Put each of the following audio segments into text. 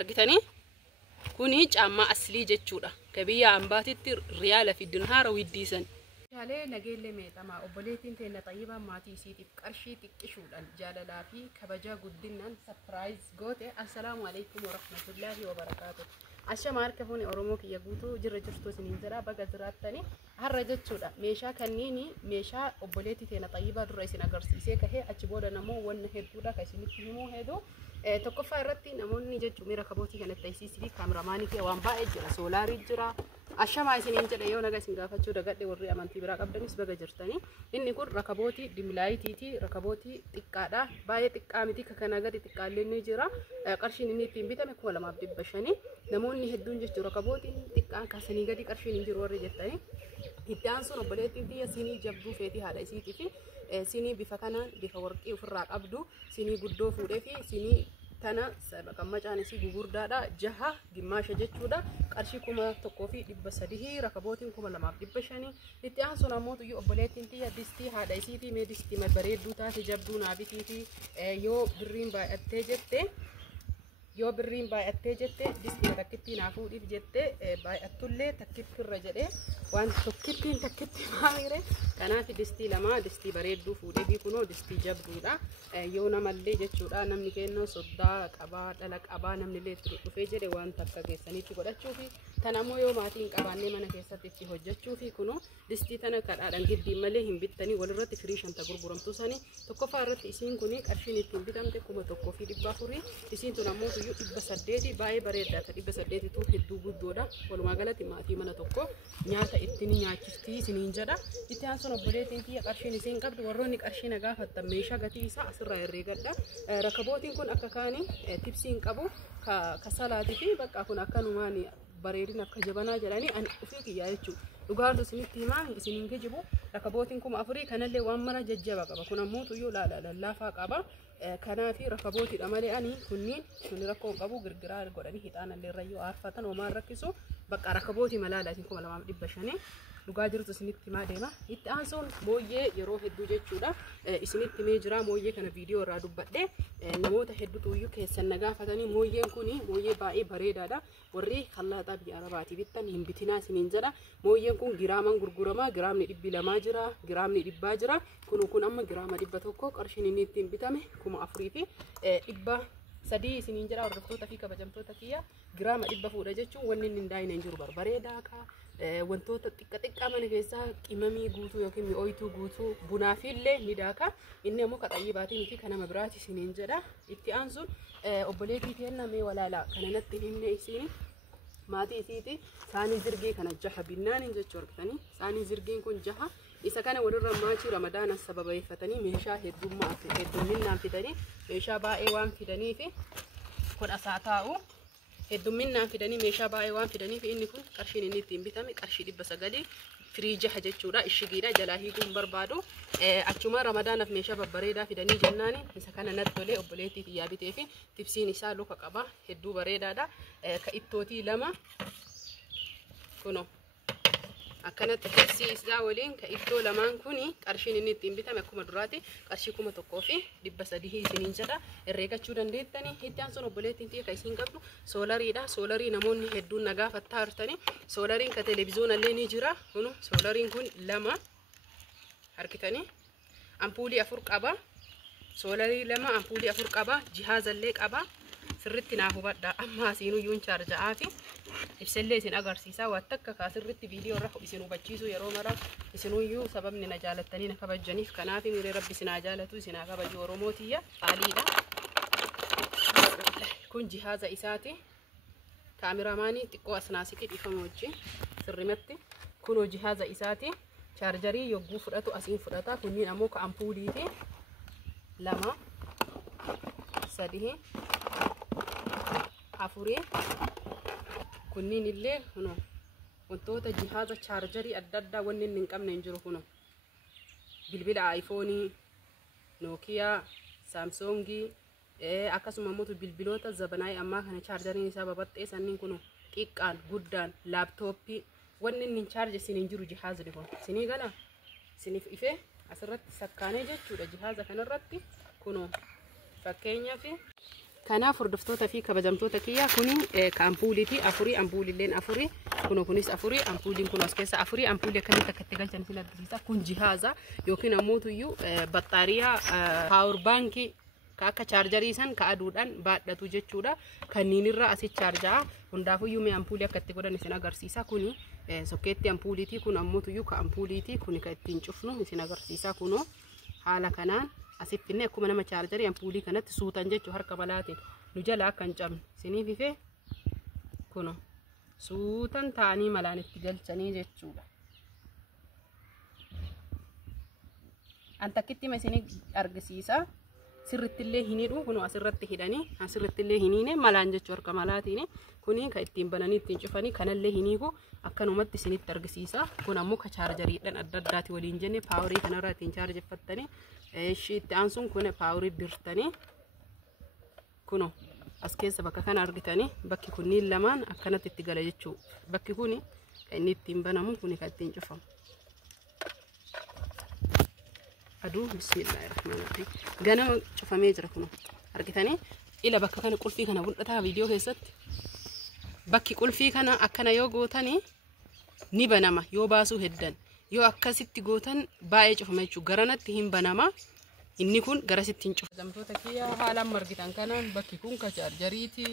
argitanii kuni caammaa aslii jechuudha ka biyya ambaatitti riyaala fi dinhaara widdiisan shaalee nageellee meexamaa obboleettiin teenya xayyibaa maatii isiitiif qarshii xiqqishuudhaan jaalalaa fi kabajaa guddinaan sarpiraayiz goote. Assalaamu alaykum wa rahmatullaahi wa barakaatuh. Ashama harka fuuni Oromoo kiyya guutuu jirra jirtu isiniin jira baga jiraattanii har'a jechuudha meeshaa kanniini meeshaa obboleettii teenya xayyibaa dura isin agarsiisee kahee achi booda namoo wanna hedduudha ka isinitti himuu hedduu tokkoffaa irratti namoonni jechuun rakabootii kanatti ayisiisii kaameraamaanii fi waan baay'ee jira soolaarii jira. Ashama isiniin jedhe yoo naga isin gaafachuu dagadhe warri amantii biraa qabdanis baga jirtanii. Inni kun rakabootii dimlaayitiiti rakabootii xiqqaadha baay'ee xiqqaa miti kana gadi xiqqaallee ni jira qarshiin inni ittiin bitame 2500 namoonni hedduun jechuudha rakabootiin xiqqaan kaasanii gadi qarshiin hin jiru warri jettanii. Iddaan sun obboleettiin tiyya sinii jabduu feetii haadha isiitii fi sinii bifa kanaan bifa warqii ofirraa qabdu sinii guddoo fuudhee fi sinii tana qammacaan isii gugurdaadha jaha gimmaasha jechuudha qarshii 1300 rakabootiin 2500 itti aansuun ammoo tuyyu obboleettiin tiyya distii haadha isiitii mee distii bareedduu taate jabduu naabitii fi yoo birriin baay'attee jette distii takkittii naafuudhiif jette baay'attullee takkittirra jedhee waan tokkittiin takkitti maamire kanaaf distii lama distii bareedduu fuudhee fi kunoo distii jabduudha yoo namallee jechuudha namni kennoo soddaa qabaa dhala qabaa namnillee itti dhufee jedhe waan takka keessanitti godhachuu fi tan ammoo yoo maatiin qabaannee mana keessatti itti hojjechuu fi kunoo distii tana kadhaadhaan giddiin malee hin bittanii walirratti firii 5 gurguramtu sanii tokkoffaa irratti isiin kuni qarshiin ittiin bitamte 1400 isiin tun ammoo tuyyuu 800 baay'ee bareeddaata 800 tu hedduu guddoodha walumaa galatti maatii mana tokko nyaata ittiin nyaachiftii isiniin jedha. Itti aansuun obboleettiin tiyya qarshiin isiin qabdu warroonni qarshii na gaafattan meeshaa gatii isaa asirraa herreegadha. Rakabootiin kun akka kaanii tipsiin qabu ka salaatii fi bakka kun akkanumaan bareedina akka jabanaa jedhanii ani ofii kiyyaa jechuudha. Dhugaatu isinitti himaa isiniin gejibu rakabootiin 4000 kanallee waan mara jajjaba qaba kun ammoo tuyyuu lallaafaa qaba. Kanaafi rakabootiidha malee ani kunniin sun rakkoo qabu girgiraa godhanii hixaanallee irrayyuu aarfatan homaan rakkisu bakka rakabootii malaalaatiin 2500 dhugaa jirtu isinitti himaa deema. Itti aansuun mooyyee yeroo hedduu jechuudha isinitti himee jira mooyyee kana viidiyoo irraa dubbadhe namoota hedduutu iyyuu keessan na gaafatanii mooyyeen kuni mooyyee baay'ee bareedaadha warri kallaaxaa biyya arabaatii bittan hin bitinaa isiniin jedha. Mooyyeen kun giraaman gurgurama giraamni 200 jira giraamni 100 jira kun amma giraama 100 qarshiin inni ittiin bitame 4000 isiniin jedha hordoftoota fi kabajamtoota kiyya giraama 100 fuudha jechuun wanni inni daayina hin jiru barbareedaa ka wantoota xiqqaa mana keessaa qimamii guutuu yookiin mi'ooyituu guutuu bunaa fi illee ni daaka inni ammoo qaxayyibaatiin fi kanama biraati isiniin jedha. Itti aansuun obboleettii teenna mee walaalaa kana natti himne isiin maatii isiiti saanii zirgii kana jaha binnaaniin jechuu argitanii saanii zirgiin kun jaha isa kana walirra maachii ramadaana sababeeffatanii meeshaa heddumminaan fidanii meeshaa baay'ee waan fidanii fi kodha isaa taa'u heddumminaan fidanii meeshaa baay'ee waan fidanii fi inni kun qarshiin inni ittiin bitame qarshii 900 firii jaha jechuudha ishigiidha jalaa hiikuun barbaadu achuma ramadaanaaf meeshaa babbareedaa fidanii jennaani isa kana natti tolee obboleettii tiyyaa bitee fi tipsiin isaa luka qaba hedduu bareedaadha ka ittootii lama kuno akkanatti tipsii isaa waliin ka ittoo lamaan kuni qarshiin inni ittiin bitame akkuma duraati qarshii 1300 isiniin jedha herreegachuu dandeettanii. Itti aansuun obboleettiin tiyya ka isiin qabdu soolariidha soolarii namoonni hedduun na gaafattaa jirtanii soolariin ka televiziyoonallee ni jira kun soolariin kun 2 harkitanii ampuulii 4 qaba soolarii 2 ampuulii 4 qaba jihaazallee qaba sirritti naa hubadha amma asiinuyyuun chaarja'aa fi ibsellee isin agarsiisaa waan takka kaasirritti viidiyoo irra isin hubachiisu yeroo mara isinuyyuu sababni na jaalattanii na kabajaniif kanaaf miree rabbi isin jaalatu isin kabaju Oromootiyya qaaliidha. Kun jihaaza isaati kaameraamaanii xiqqoo asnaasiqii dhiifama wajjin sirrimatti kunoo jihaaza isaati chaarjarii yogguu fudhatu asiin fudhata kunniin ammoo ka ampuuliiti 2 3 4 kunniin illee kuno wantoota jihaaza chaarjarii adda addaa wanni hin qabne hin jiru kuno bilbila iPhone Nokia Samsung akkasuma mootu bilbiloota zabanaay amma kana chaarjariin isaa babaxxee sanniin kuno xiqqaan guddaan laaptooppii wanni hin chaarje sinin jiru jihaazni kun sinii gala sinif ife asirratti sakkaanee jechuudha jihaaza kanarratti kuno fakkeenyaaf Kanaaf hordoftoota fi kabajamtoota kiyya kuni ka ampuuliiti afurii ampuulilleen afurii kunis afurii ampuuliin kun as keessa afurii ampuulii akkamitti akka itti galchan isin agarsiisa. Kun jihaaza yookiin ammoo tuyyuu baxaariyaa paawur baankii akka chaarjarii san ka aduudhaan baadhatu jechuudha. Kanniin irraa asitti chaarjaa hundaafuyyuu mee ampuulii akka itti godhan isin agarsiisa. Kuni sokkeetti ampuuliiti kun ammoo tuyyuu ka ampuuliiti kuni ka ittiin cufnu isin agarsiisa. Kunoo haala kanaan asiffinne akkuma nama chaarjarii ampuulii kanatti suutan jechuu harka malaatiin nu jala akka hin cabne isiniif ife kuno suutan taanii malaan itti galchanii jechuudha. An takkitti isinii argisiisa. Sirrittillee hinidhu kuno asirratti hidhanii asirrittillee hiniine malaan jechuu harka malaatiin kuni ka ittiin bananii ittiin cufanii kanallee hiniiku akkanumatti isinitti argisiisa. Kun ammoo ka chaarjariidhaan adda addaati waliin jenne paaworii kanarraa ittiin chaarjeffattanii itti aansuun kun paaworii dirtanii kuno as keessa bakka kana argitanii bakki kunniin lamaan akkanatti itti gala jechuu. Bakki kuni kan inni ittiin banamu kuni kan ittiin cufamu. Aduu bismillahirrahmanirrahim ganama cufamee jira kuno argitanii ila bakka kana qulfii kana mul'ata viidiyoo keessatti bakki qulfii kana akkana yoo gootanii ni banama yoo baasuu heddan yoo akkasitti gootan baay'ee cufama jechuudha. Garanatti hin banama inni kun garasitti hin cufa. Gamtoota kiyya haalaan margitan kanaan bakki kun ka chaarjariiti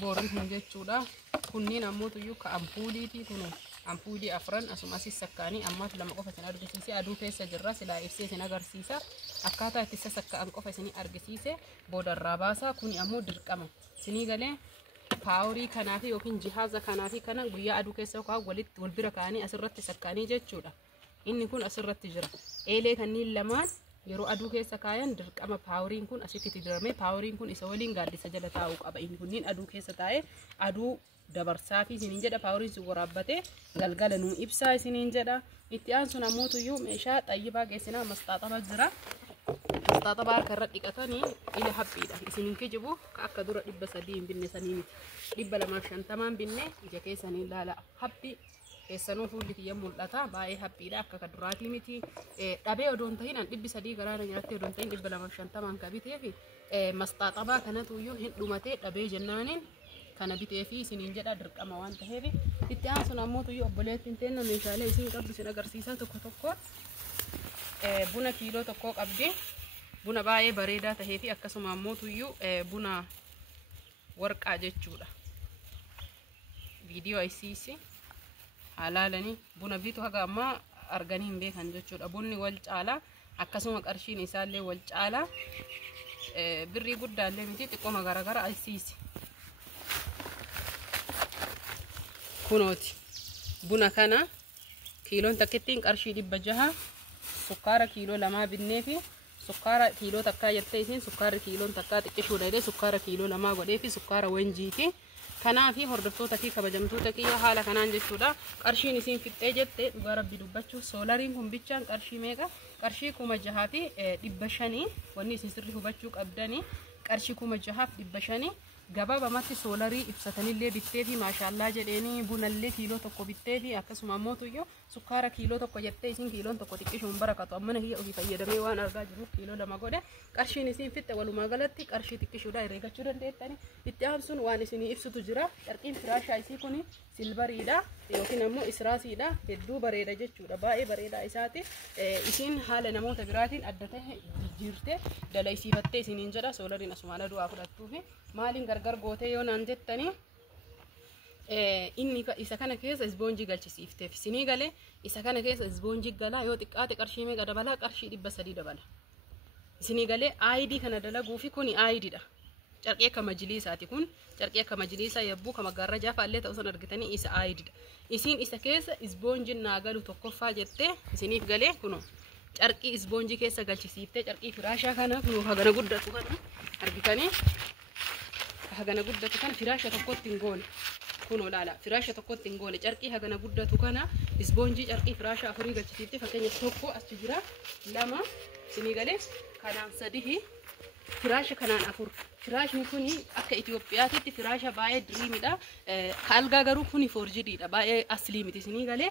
boorri kun jechuudha. Kunniin ammoo tuyyuu ka ampuuliiti kun ampuulii afran asumas sakkaanii ammaaf lama qofa isin argisiise aduu keessa jirra silaa ibsee isin agarsiisa akkaataa itti sassakkaan qofa isin argisiise boodarraa baasaa. Kuni ammoo dirqama isinii galee paaworii kanaafi yookiin jihaaza kanaafi kana guyyaa aduu keessa yookaan walitti wal bira kaanii asirratti sakkaanii jechuudha. Inni kun asirratti jira. Eelee kanniin lamaan yeroo aduu keessa kaayan dirqama paaworiin kun asitti diramee paaworiin kun isa waliin gaaddisa jala taa'uu qaba. Inni kunniin aduu keessa taa'ee aduu dabarsaa fi isiniin jedha paaworiin sun waraabbatee galgala nuu ibsaa isiniin jedha. Itti aansuun ammoo tuyyuu meeshaa xayyibaa geessinaa mastaaxaba jira. Mastaaxaba harkarra dhiqatanii ila haphiidha isiniin kijibu akka dura 300 hin binne sanii miti 250 binne ija keessanii ilaala haphi keessanuu fuulli kiyya mul'ata baay'ee haphiidha akka duraatii miti. Dhabee odoon tahin an 300 garaana nyaatti odoon tahin 250 kan bitee fi mastaaxabaa kanatu iyyuu hin dhumatee dhabee jennaaniin kana bitee fi isiniin jedha dirqama waan ta'eef. Itti aansuun ammoo tuyyuu obboleettiin teenna meeshaalee isin qabdu isin agarsiisaa tokko tokko buna kiiloo tokko qabdi. Buna baay'ee bareedaa tahee fi akkasuma ammoo tuyyuu buna warqaa jechuudha. Viidiyoo isiisi halaalanii buna bitu haga ammaa arganii hin beekan jechuudha. Bunni wal caalaa akkasuma qarshiin isaallee wal caalaa birrii guddaallee miti xiqqooma garagara isiisi. Kunooti buna kana kiiloon takkittiin qarshii 600 sukkaara kiiloo 2 binnee fi sukkaara kiiloo takkaa jettee isin sukkaara kiiloon takkaa xiqqishuudha jedhee sukkaara kiiloo 2 godhee fi sukkaara wanjii fi kanaa fi hordoftoota fi kabajamtoota kiyya haala kanaan jechuudha. Qarshiin isin fixxee jettee dhugaa rabbi dubbachuu soolariin kun bichaan qarshii meeqa? Qarshii 6,500 wanni isin sirrii hubachuu qabdanii qarshii 6,500 gabaabamatti soolarii ibsatanillee bittee fi maashaallah jedheeni bunallee kiiloo tokko bittee fi akkasuma ammoo tuyyoo sukkaara kiiloo tokko jettee isin kiiloon tokko xiqqishuun barakatu ammana hiyya ofii fayyadamee waan argaa jiruuf kiiloo 2 godhe qarshiin isin fixxe walumaa galatti qarshii xiqqishuudha herreegachuu dandeettani. Itti aansuun waan isin ibsutu jira. Carqiin firaashaa isii kun silbariidha yookiin ammoo israasiidha hedduu bareeda jechuudha baay'ee bareedaa isaati. Isin haala namoota biraatiin adda ta'e jijjiirtee dalaysiifattee isiniin jedha soolariin asumaan du'aa fudhattuu fi maaliin gargar gootee yoo naan jettanii inni isa kana keessa isboonjii galchisiifteef isinii galee isa kana keessa isboonjii galaa yoo xiqqaate qarshii meeqa dabala? Qarshii 300 dabala isinii galee. ID kana dalaguu fi kuni IDdha. Carqee akka majliisaati kun carqee akka majliisaa yabbuu kama garrajaa faallee ta'uu san argitanii isa IDdha. Isin isa keessa isboonjiin naa galu tokkoffaa jettee isiniif galee kuno carqii isboonjii keessa galchisiiftee carqii firaashaa kana kuno hagana guddatu kana argitanii hagana guddatu kana firaasha tokkotti hin goone kuno laala firaasha tokkotti hin goone carqii hagana guddatu kana isboonjii carqii firaasha afurii galchisiiftee fakkeenyaaf tokko achi jira 2 isinii galee kanaan 3 firaasha kanaan 4 firaashni kuni akka Itoophiyaatti firaasha baay'ee diriimidha. Kaalgaa garuu kuni forjiidha baay'ee aslii miti isinii galee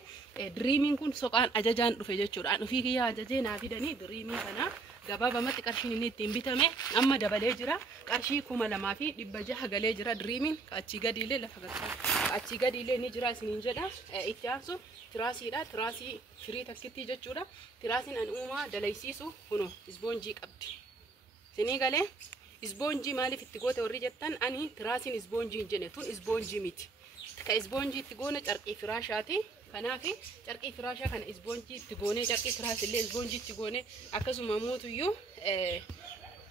diriimiin kun soqaan ajajaan dhufe jechuudha. Dhufii kiyya ajajee naa fidanii diriimii kana gabaabamatti qarshiin inni ittiin bitame amma dabalee jira. Qarshii 2600 galee jira diriimiin. Achii gadiillee lafa gadi achii gadiillee ni jira isiniin jedha. Itti aansu tiraasiidha. Tiraasii firii takkitti jechuudha. Tiraasiin an uumaa dalaysiisu kuno isboonjii qabdi. Isinii galee isboonjii maaliif itti goote warri jettan ani tiraasiin isboonjii hin jenne tun isboonjii miti. Ka isboonjii itti goone carqii firaashaati. Kanaaf carqii firaashaa kana isboonjii itti goone carqii firaasillee isboonjii itti goone akkasuma mootuyyuu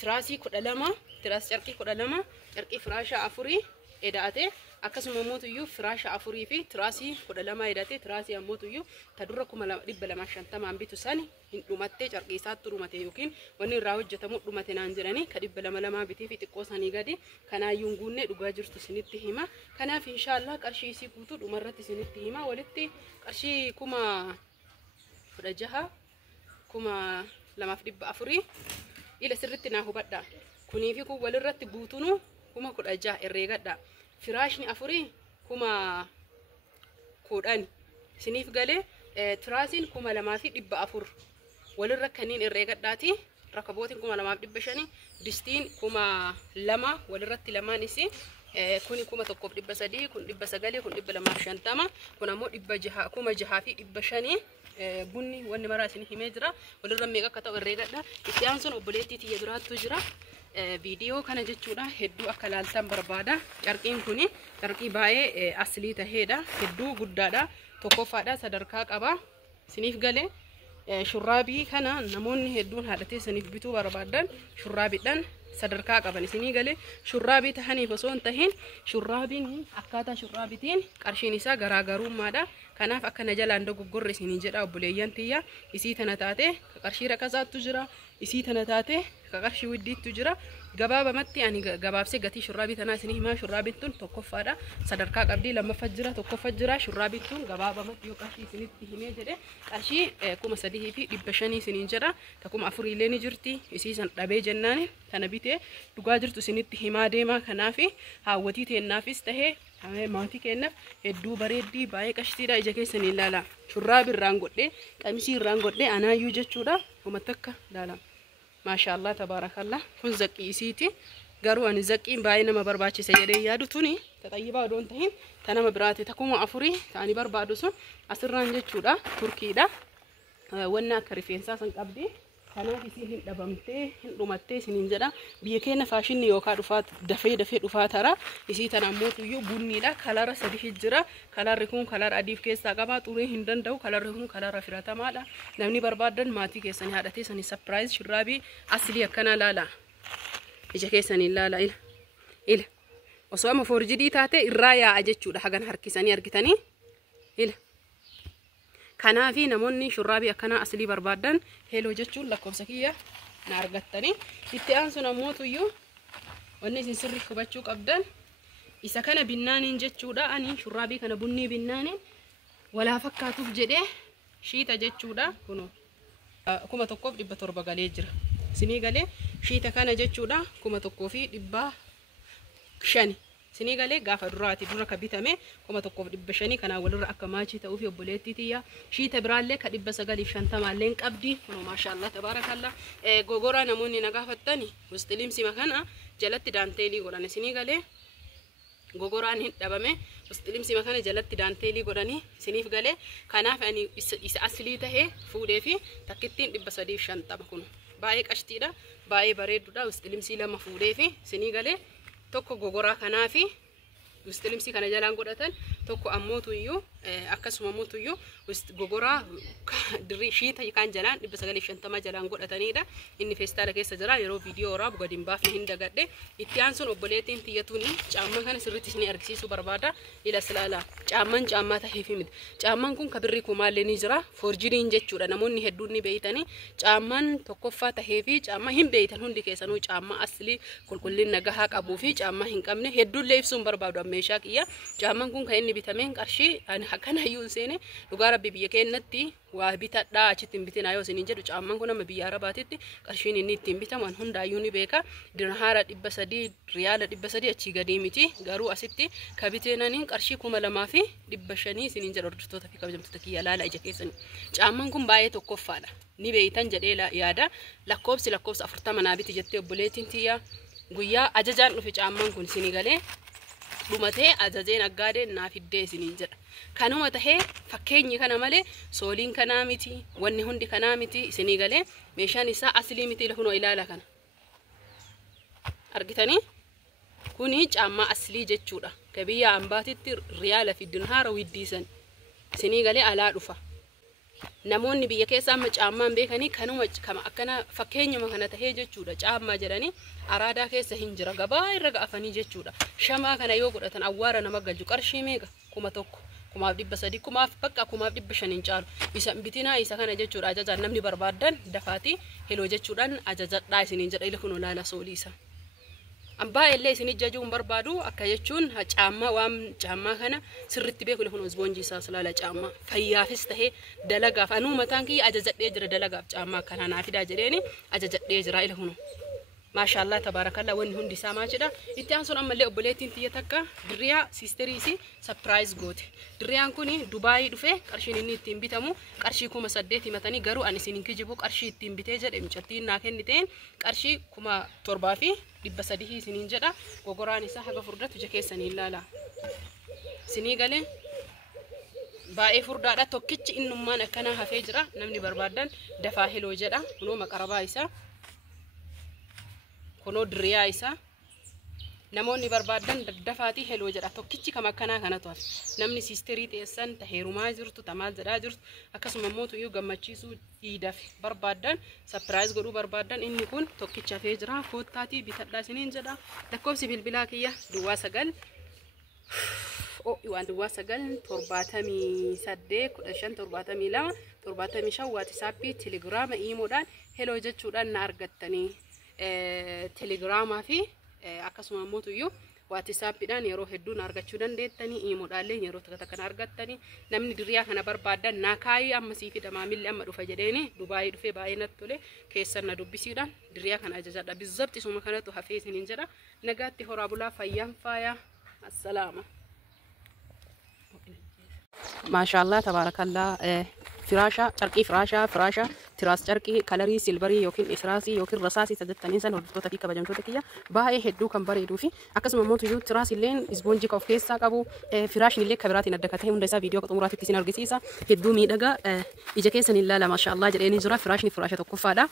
tiraasii 12 tiraas carqii 12 carqii firaashaa 4 eda'ate akkasuma mootuyyuu firaashaa 4 fi tiraasii 12 eda'ate tiraasii ammootuyyuu ta dura 250 bitu sani hin dhumatte carqii isaatti dhumate yookiin wanni irraa hojjetamu dhumate naan jedhani ka 200 bitii fi xiqqoo sanii gadi kanaayyuu guunne dhugaa jirtu isinitti hima. Kanaaf inshallah qarshii isii guutuu dhumarratti isinitti hima. Walitti qarshii 16,000 2,400 ila sirritti naa hubadha. Kunii fi kun walirratti guutuunu 16,000 herreegadha. Firaashni 4 10,000 isiniif galee tiraasiin 2,400 walirra kanneen herreegadhaati. Rakabootiin 2,500 distiin 2,000 walirratti lamaan isii kuni 1,300 kun 900 kun 250 kun ammoo 6,500 bunni wanni maraa isin himee jira walirra meeqa akka ta'u herreegadha. Itti aansuun obboleettii tiyya biraattu jira. Viidiyoo kana jechuudha hedduu akka laaltan barbaada. Carqiin kuni carqii baay'ee aslii taheedha. Hedduu guddaadha. Tokkoffaadha sadarkaa qaba. Isiniif galee shurraabii kana namoonni hedduun haadhatee saniif bituu barbaadan shurraabiidhaan sadarkaa qaban isinii galee shurraabii tahaniif osoo hin tahin shurraabiin akkaataa shurraabitiin qarshiin isaa garaagarummaadha. Kanaaf akka na jalaan dogoggorre isinii jedha obboleeyyan tiyya. Isii tana taate qarshii rakasaattu jira. Isii tana taate qarshii widdiittu jira. Gabaabamatti ani gabaabsee gatii shurraabii tanaa isinii himaa. Shurraabiin tun tokkoffaadha sadarkaa qabdii lammaffaa jira tokkoffaa jira. Shurraabiin tun gabaabamatti yoo qarshii isinitti himee jedhe qarshii 3,500 isiniin jedha. Takuma 4 illee ni jirti. Isii san dhabee jennaan tana bitee dhugaa jirtu isinitti himaa deema. Kanaaf hawwatii teennaafis tahee maatii kennaaf hedduu bareeddii baay'ee qashtiidha. Ija keessan ilaala. Shurraabii irraan godhee qamisii irraan godhee anaayyuu jechuudha. Uummata akka ilaala. Maashaallah tabaarakallah. Kun zaqqii isiiti. Garuu ani zaqqiin baay'ee nama barbaachisa jedhee yaadu tuni taxayyibaa odoon tahin ta nama biraati takuma 4 ta'anii barbaadu sun asirraan jechuudha. Turkiidha. Wanna akka rifeensaa san qabdi. Kanaaf isii hin dhabamtee hin dhumattee isiniin jedha. Biyya keenya faashinni yookaan dafee dhufaa tara. Isii tana ammootuyyuu bunniidha. Kalara 3 jira. Kalarri kun kalara adiif keessaa qaba. Xurii hin danda'u. Kalarri kun kalara filatamaadha. Namni barbaadan maatii keessanii haadhatee sanii surprise shurraabii aslii akkana laala. Ija keessanii laala ila. Osoo amma forjidii taate irraa yaa'a jechuudha. Hagan harkisanii argitanii ila. Kanaafi namoonni shurraabii akkana aslii barbaadan heeloo jechuun lakkoofsa kiyya na argattanii. Itti aansuun ammootuyyuu wanni isin sirrii hubachuu qabdan isa kana binnaaniin jechuudha. Ani shurraabii kana bunnii binnaaniin walaa fakkaatuuf jedhee shiita jechuudha. Kuno 1,700 galee jira. Isinii galee shiita kana jechuudha 1,500. Isinii galee gaafa duraati dura ka bitame 1,500 kana walirra akka maachii ta'uuf obboleettii tiyya. Shiita biraallee ka 950 illee qabdi. Kuno maashaallah tabaarakallah. Gogora namoonni na gaafattani musliimsi makana jalatti daanteelii godhan. Isinii galee gogoraan hin dhabame musliimsi makana jalatti daanteelii godhani isiniif galee. Kanaaf ani isa aslii tahee fuudhee fi takkittiin 350 kun baay'ee qashtiidha baay'ee bareedduudha. Musliimsi lama fuudhee fi isinii galee tokko gogoraa kanaafi musliimsi kana jalaan godhatan tokko ammootuyyuu akkasuma mootuyyuu gogoraa dirri shiita kan jalaan 950 jalaan godhatanidha. Inni feestaala keessa jira yeroo viidiyoo waraab godin baafne hin dagadhe. Itti aansuun obboleettiin tiyyatuuni caamman kana sirriitti isin argisiisuu barbaada. Ila silaala caamman caammaa tahee fi miti. Caamman kun kabirri kumaallee ni jira. Forjiriin jechuudha. Namoonni hedduun ni beeytanii caamman tokkoffaa tahee fi caamma hin beeytan hundi keessanuu caamma aslii qulqullina gahaa qabuu fi caamma hin qabne hedduullee ibsuun barbaadu meeshaa kiyya. Caamman kun kan inni bitameen qarshii ani akkana iyyuu seene dhugaa rabbi biyya keenyatti waa bitadhaa achitti hin bitinaa yoo isiniin jedhu caammaan kun amma biyya arabaatitti qarshiin inni ittiin bitaman hundaayyuu ni beeka dirhaara 300 riyaala 300 achii gadii miti garuu asitti ka biteenaniin qarshii 2500 isiniin jedhu hordoftoota fi kabajamtoota kiyya laala ija keessanii caammaan kun baay'ee tokkoffaadha ni beeytan jedhee yaada lakkoofsi 40 naa biti jettee obboleettiin tiyya guyyaa ajajaan dhufe caammaan kun isinii galee dhumatee ajajeen aggaadeen naaf hiddee isiniin jedha kanuma tahee fakkeenyi kana malee sooliin kanaa miti wanni hundi kanaa miti isinii galee meeshaan isaa aslii miti lafunoo ilaala kana argitanii kuni caammaa aslii jechuudha ka biyya ambaatitti riyaala fi dirhaara widdiisan isinii galee alaa dhufa namoonni biyya keessa amma caammaan beekanii kanuma kama akkana fakkeenyuma kana tahee jechuudha caammaa jedhanii araadaa keessa hin jira gabaa irra ga'afanii jechuudha shamaa kana yoo godhatan awwaara nama galchu qarshii meeqa 1,000 1,300 1,500 hin caalu isa bitinaa isa kana jechuudha ajajaan namni barbaadan dafaati heloo jechuudhaan ajajadhaa isiniin jedha ilaa kun olaala sooliisa ambaa illee isin ijjajuun barbaadu akka jechuun caammaa waan caammaa kana sirriitti beeku ilaa kun osboonjii isaa salaala caammaa fayyaafis tahee dalagaaf anuu mataan kiyya ajajadhee jira dalagaaf caammaa kana naafidaa jedheeni ajajadhee jira ilaa kun maashaallah tabarakallah wanni hundi isaa maachidha itti aansuun ammallee obboleettiin tiyya takka dirriyaa siisteriisi surprise goote dirriyaan kuni Dubaayii dhufe qarshiin inni ittiin bitamu qarshii 8,000 himatanii garuu ani isiniin kijibu qarshii ittiin bitee jedhe mucattiin naa kenniteen qarshii 7,300 isiniin jedha gogoraan isaa haga furdatu ija keessanii ilaala isinii galee baay'ee furdaadha tokkichi innummaan akkana hafee jira namni barbaadan dafaa heloo jedha kunoo maqarabaa isaa kunoo dirriyaa isaa namoonni barbaadan daddafaatii heloo jedha tokkichi kama akkanaa kanatu hafe namni siisterii teessan taheerumaa jirtu tamaal jedhaa jirtu akkasuma mootu iyyuu gammachiisuu dhiidaaf barbaadan surprise godhuu barbaadan inni kun tokkicha hafee jira koottaatii bitadhaa isiniin jedha lakkoofsi bilbilaa kiyya duwwaa 9 waan duwwaa 9 78 15 72 75 waatisaappii telegiraama iimoodhaan heloo jechuudhaan na argattanii telegiraamaa fi akkasuma mootu iyyuu waatisaappidhaan yeroo hedduu na argachuu dandeettanii iimoodhaallee yeroo takka na argattanii namni dirriyaa kana barbaadan naa kaayii amma sii fida maamilli amma dhufa jedheeni Dubaayii dhufee baay'ee natti tole keessan na dubbisiidhaan dirriyaa kana ajajadha bizzabxisuma kanatu hafee isiniin jedha nagaatti horaa bulaa fayyaan faayaa assalaama maashaallah tabarakallah فراشة تركي فراشة تراس تركي كالوري سيلفري يوكين إسراسي يوكين رصاصي سجدتني سن هردوتا فيك بجمتوتا كيا باهي هدو كم بريدو في أكسم موتو يو تراسي لين إسبونجي كوفيس ساقبو فراش نيلي كبراتي ندكته هم ديسا فيديو كتمراتي تسين أرجسيسا هدو ميدغا إجا كيسن الله ما شاء الله جريني زرا فراشني فراشة كوفادا